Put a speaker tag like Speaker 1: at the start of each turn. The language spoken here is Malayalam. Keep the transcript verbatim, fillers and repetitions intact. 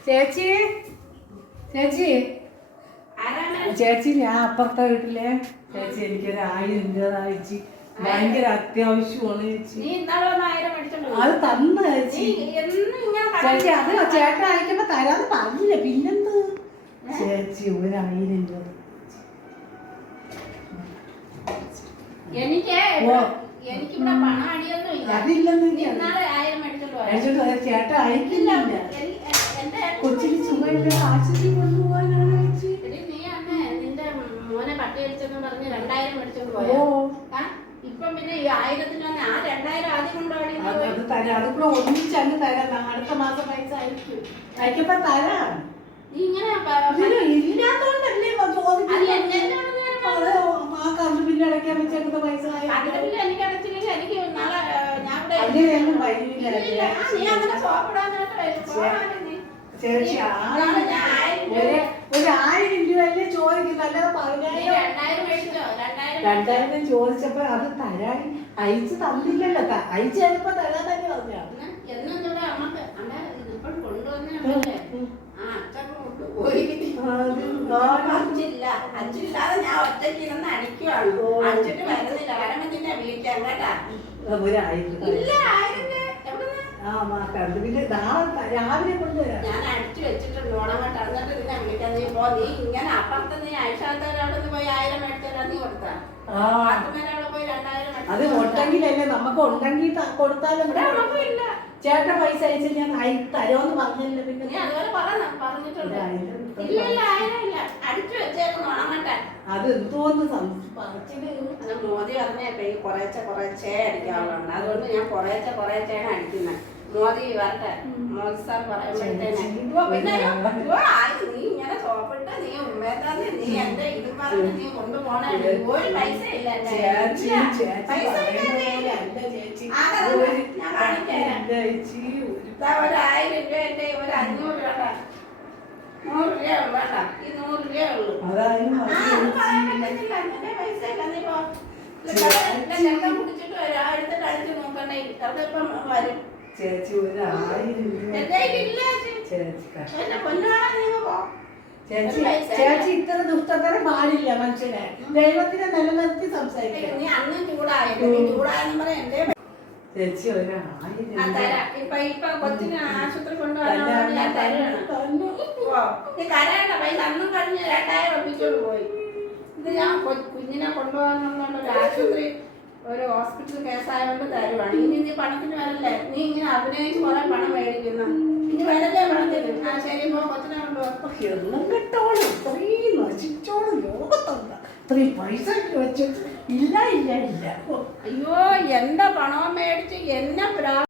Speaker 1: ചേച്ചി ചേച്ചി ചേച്ചി ഞാൻ അപ്പുറത്തെ വീട്ടിലെ ചേച്ചി എനിക്കൊരു ആയിരം രൂപ അയച്ചു ഭയങ്കര അത്യാവശ്യമാണ് ചേച്ചി. അത് തന്ന ചേച്ചി. ചേച്ചി അത് ചേട്ടൻ അയക്കുമ്പോ തരാന്ന് പറഞ്ഞില്ല പിന്നെന്ത് ചേച്ചി ഒരു ആയിരം രൂപ
Speaker 2: എനിക്ക് എനിക്കിവിടെ പണം അടിയൊന്നും
Speaker 1: അതില്ലെന്ന്
Speaker 2: മേടിച്ചോണ്ട്
Speaker 1: ചേട്ടൻ അയക്കില്ല. കൊച്ചിന് സുഖമില്ല ആശുപത്രി കൊണ്ടുപോകാനാണ് ചേച്ചി.
Speaker 2: നീ അന്ന് നിന്റെ മോനെ പട്ടി അടിച്ചെന്ന് പറഞ്ഞ് രണ്ടായിരം മേടിച്ചോണ്ട് പോയോ? ഇപ്പം പിന്നെ ഈ ആയിരത്തിന് വന്ന് ആ രണ്ടായിരം ആദ്യം കൊണ്ടുപോയി
Speaker 1: അത് തരാം. അതിപ്പോ ഒന്നിച്ചങ്ങ് തരാം. അടുത്ത മാസം പൈസ അയക്കും. അയക്കപ്പോ തരാം.
Speaker 2: നീ ഇങ്ങനെ
Speaker 1: ഇല്ലാത്തോണ്ടല്ലേ ആ കറണ്ട് ബില്ല് അടയ്ക്കാൻ വെച്ചെടുത്ത പൈസ
Speaker 2: എനിക്ക് അടച്ചില്ലെങ്കിൽ എനിക്ക് നാളെ ഞാൻ
Speaker 1: ചേച്ചി ഒരു ആയിരം രൂപയല്ലേ ചോദിക്കുന്നു അല്ലാതെ പതിനായിരം രണ്ടായിരം ചോദിച്ചപ്പോ അത് തരാൻ അയച്ചു തന്നില്ലല്ലോ. അയച്ചു കഴിഞ്ഞപ്പോ തരാൻ തന്നെ പറഞ്ഞ
Speaker 2: അച്ഛനില്ലാതെ ഞാൻ ഒറ്റയ്ക്ക് ഇരുന്ന് അടിക്കുവാണ്. അടിച്ചിട്ട് വരുന്നില്ല. വരുമ്പോ നിന്നെ വിളിക്കാം കേട്ടാ.
Speaker 1: രാവിലെ കൊണ്ടുവരാം.
Speaker 2: ഞാൻ അടിച്ചു വെച്ചിട്ടുണ്ട് ഓണങ്ങോട്ട്. എന്നിട്ട് നിന്നെ വിളിക്കാൻ നീ പോ. നീ ഇങ്ങനെ അപ്പുറത്ത് നീ അയച്ചാത്തവരവിടെ പോയി ആയിരം മേടിച്ചാൽ നീ കൊടുത്താ അവിടെ പോയി രണ്ടായിരം.
Speaker 1: അത് ഉണ്ടെങ്കിലല്ലേ നമുക്ക് ഉണ്ടെങ്കിൽ കൊടുത്താലും ചേട്ടൻ പൈസ അയച്ചു ഞാൻ തരോന്ന് പറഞ്ഞില്ല. പിന്നെ
Speaker 2: നീ അതുപോലെ പറഞ്ഞിട്ടുണ്ട്. ഇല്ല ഇല്ല ആയിരം ഇല്ല അടിച്ചു വെച്ചേക്കുന്നു ഉണങ്ങട്ടെ.
Speaker 1: അത് എന്തോന്ന്
Speaker 2: അത് മോദി പറഞ്ഞപ്പോ ഈ കുറേശ്ശെ കുറേശ്ശേ അടിക്കാവുള്ളൂ. അതുകൊണ്ട് ഞാൻ കുറേശ്ശെ കുറേശ്ശേയാണ് അടിക്കുന്നത്. മോദി വരട്ടെ. മോദി സാർ പറയുമ്പോഴത്തേനെ നീ ഇങ്ങനെ സോപ്പിട്ട് നീ ഉമ്മേത്താന്ന് നീ എന്റെ ഇത് പറഞ്ഞ് നീ കൊണ്ടുപോണേ. ഒരു പൈസ ഇല്ല പൈസ ഞാൻ കാണിക്കാം. ഒരു ആയിരം രൂപ എന്റെ ഒരു അഞ്ഞൂറ് രൂപ നൂറ് രൂപ വേണ്ട. ഈ നൂറ് രൂപയേ ഉള്ളൂ. പൈസ ഇല്ല. നീ പോ ചെറുക്കം കുടിച്ചിട്ട് വരും. അടുത്തിട്ട് അടിച്ചു നോക്കണ്ടേ. അതിപ്പം വരും.
Speaker 1: ചേച്ചി ഒരു ആയിരം ചേച്ചി ഇത്ര ദുഷ്ടത്തരം പാടില്ല മനുഷ്യനെ. ദൈവത്തിനെ നിലനിർത്തി സംസാരിക്കും.
Speaker 2: നീ അന്നും ചൂടായിട്ട് ചൂടായെന്ന് പറയാം. എന്റെ
Speaker 1: ചേച്ചി ഒരു ആയിരം
Speaker 2: ഇപ്പൊ ഇപ്പൊ കൊച്ചിന് ആശുപത്രി കൊണ്ടുപോകാൻ ഞാൻ തരുവാണ്. നീ കരയണ്ട. പൈസ അന്നും കഴിഞ്ഞ് രണ്ടായിരം ഒപ്പിച്ചോണ്ട് പോയി. ഇത് ഞാൻ കുഞ്ഞിനെ കൊണ്ടുപോകാനുള്ള ഒരു ആശുപത്രി ഒരു ഹോസ്പിറ്റൽ കേസായതുകൊണ്ട് തരുവാണ്. ഇനി നീ പണത്തിന് വരല്ലേ. നീ ഇങ്ങനെ അഭിനയിച്ച് കുറെ പണം മേടിക്കുന്ന ഇനി വരല്ലേ പണത്തിന്. ആ ശരി പോ കൊച്ചിനെ കൊണ്ടുപോകും.
Speaker 1: കെട്ടോളും ഇത്രയും നശിച്ചോളും ലോകത്തുണ്ട്. ഇത്രയും പൈസ വെച്ചു ഇല്ല ഇല്ല ഇല്ല.
Speaker 2: അയ്യോ എന്റെ പണം മേടിച്ച് എന്നെ